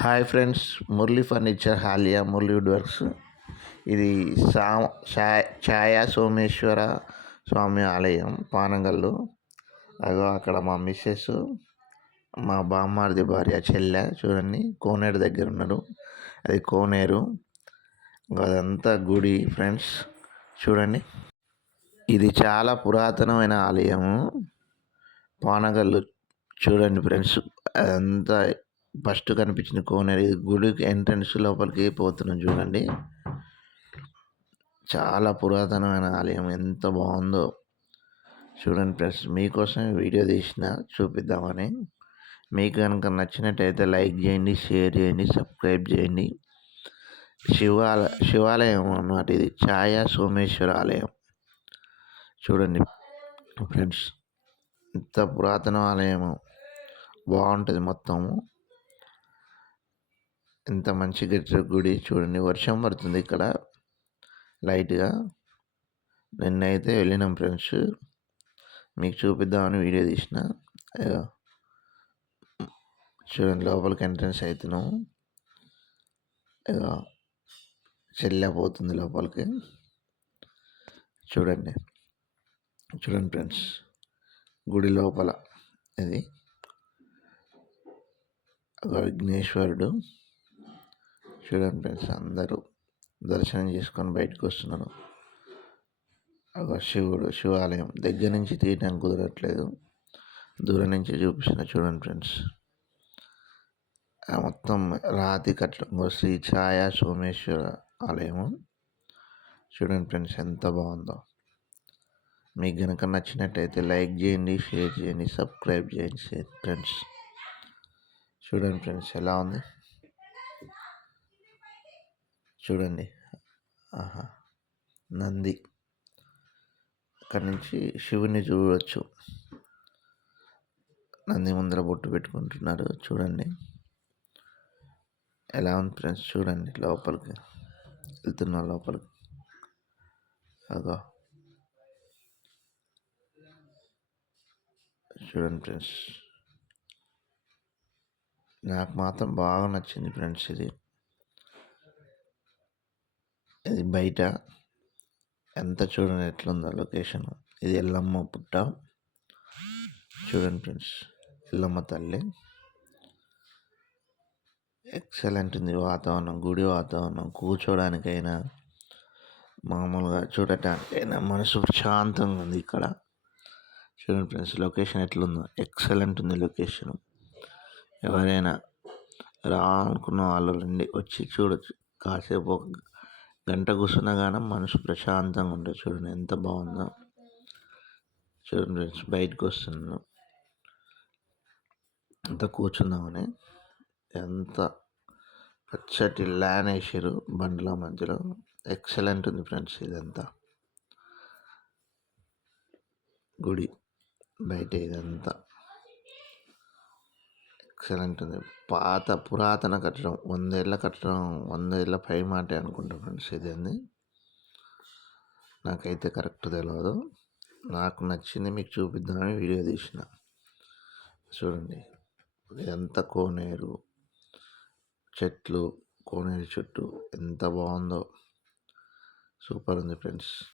Hi friends Murali furniture Haliya Murali wood works. ఇది సా ఛాయా సోమేశ్వర స్వామి ఆలయం పానగల్లు. అదో అక్కడ మా మిస్సెస్ మా బామ్మారిది భార్య చెల్లె చూడండి కోనేరు దగ్గర ఉన్నారు. అది కోనేరు. అదంతా గుడి ఫ్రెండ్స్ చూడండి. ఇది చాలా పురాతనమైన ఆలయము. పానగల్లు చూడండి ఫ్రెండ్స్ అదంతా ఫస్ట్ కనిపించిన కోనేరు. గుడికి ఎంట్రన్స్ లోపలికి పోతున్నాం చూడండి. చాలా పురాతనమైన ఆలయం. ఎంత బాగుందో. చూడండి ఫ్రెండ్స్ మీకోసం వీడియో తీసిన చూపిద్దామని. మీకు కనుక నచ్చినట్టయితే లైక్ చేయండి షేర్ చేయండి సబ్స్క్రైబ్ చేయండి. శివాల శివాలయం అన్నమాట ఇది. ఛాయా సోమేశ్వర ఆలయం. చూడండి ఫ్రెండ్స్ ఇంత పురాతన ఆలయము. బాగుంటుంది మొత్తము. ఎంత మంచి గట్టిన గుడి చూడండి. వర్షం పడుతుంది ఇక్కడ లైట్గా. నిన్నైతే వెళ్ళినాం ఫ్రెండ్స్. మీకు చూపిద్దామని వీడియో తీసిన. చూడండి లోపలికి ఎంట్రన్స్ అవుతున్నాం. చెల్లపోతుంది లోపలికి. చూడండి. చూడండి ఫ్రెండ్స్. గుడి లోపల ఇది. విఘ్నేశ్వరుడు. చూడండి ఫ్రెండ్స్ అందరూ దర్శనం చేసుకొని బయటకు వస్తున్నారు. ఒక శివుడు శివాలయం దగ్గర నుంచి తీయడానికి కుదరట్లేదు. దూరం నుంచి చూపిస్తున్న చూడండి ఫ్రెండ్స్. మొత్తం రాతి కట్టడం శ్రీ ఛాయా సోమేశ్వర ఆలయము. చూడండి ఫ్రెండ్స్ ఎంత బాగుందో. మీకు కనుక నచ్చినట్టయితే లైక్ చేయండి షేర్ చేయండి సబ్స్క్రైబ్ చేయండి ఫ్రెండ్స్. చూడండి ఫ్రెండ్స్ ఎలా ఉంది? చూడండి. ఆహా! నంది. అక్కడి నుంచి శివుని చూడవచ్చు నంది ముందర బొట్టు పెట్టుకుంటున్నారు చూడండి. ఎలా ఉంది ఫ్రెండ్స్ చూడండి లోపలికి. వెళ్తున్నా లోపలికి. అదో. చూడండి ఫ్రెండ్స్. నాకు మాత్రం బాగా నచ్చింది ఫ్రెండ్స్ ఇది. ఇది బయట ఎంత చూడండి ఎట్లుందో లొకేషన్. ఇది ఎల్లమ్మ పుట్ట. చూడండి ఫ్రెండ్స్ ఎల్లమ్మ తల్లి. ఎక్సలెంట్ ఉంది వాతావరణం గుడి వాతావరణం. కూర్చోడానికైనా మామూలుగా చూడటానికైనా మనసు ప్రశాంతంగా ఉంది ఇక్కడ. చూడండి ఫ్రెండ్స్ లొకేషన్ ఎట్లుందో. ఎక్సలెంట్ ఉంది లొకేషన్. ఎవరైనా రానుకున్న వాళ్ళు రండి వచ్చి చూడొచ్చు. కాసేపు ఒక గంట కూర్చున్నా కానీ మనసు ప్రశాంతంగా ఉంటుంది చూడండి ఎంత బాగుందో. చూడండి ఫ్రెండ్స్ బయటకు వస్తున్నాను అంత కూర్చుందామని. ఎంత పచ్చటి ల్యాన్ వేసారు బండ్ల మధ్యలో. ఎక్సలెంట్ ఉంది ఫ్రెండ్స్ ఇదంతా. గుడి బయట ఇదంతా. ఎక్సలెంట్ ఉంది పాత పురాతన కట్టడం వందేళ్ళ కట్టడం వందేళ్ళ పై మాటే అనుకుంటా ఫ్రెండ్స్ ఇది నాకైతే కరెక్ట్ తెలియదు నాకు నచ్చింది మీకు చూపిద్దామని వీడియో తీసిన. చూడండి. ఎంత కోనేరు చెట్లు కోనేరు చెట్టు ఎంత బాగుందో. సూపర్ ఉంది ఫ్రెండ్స్.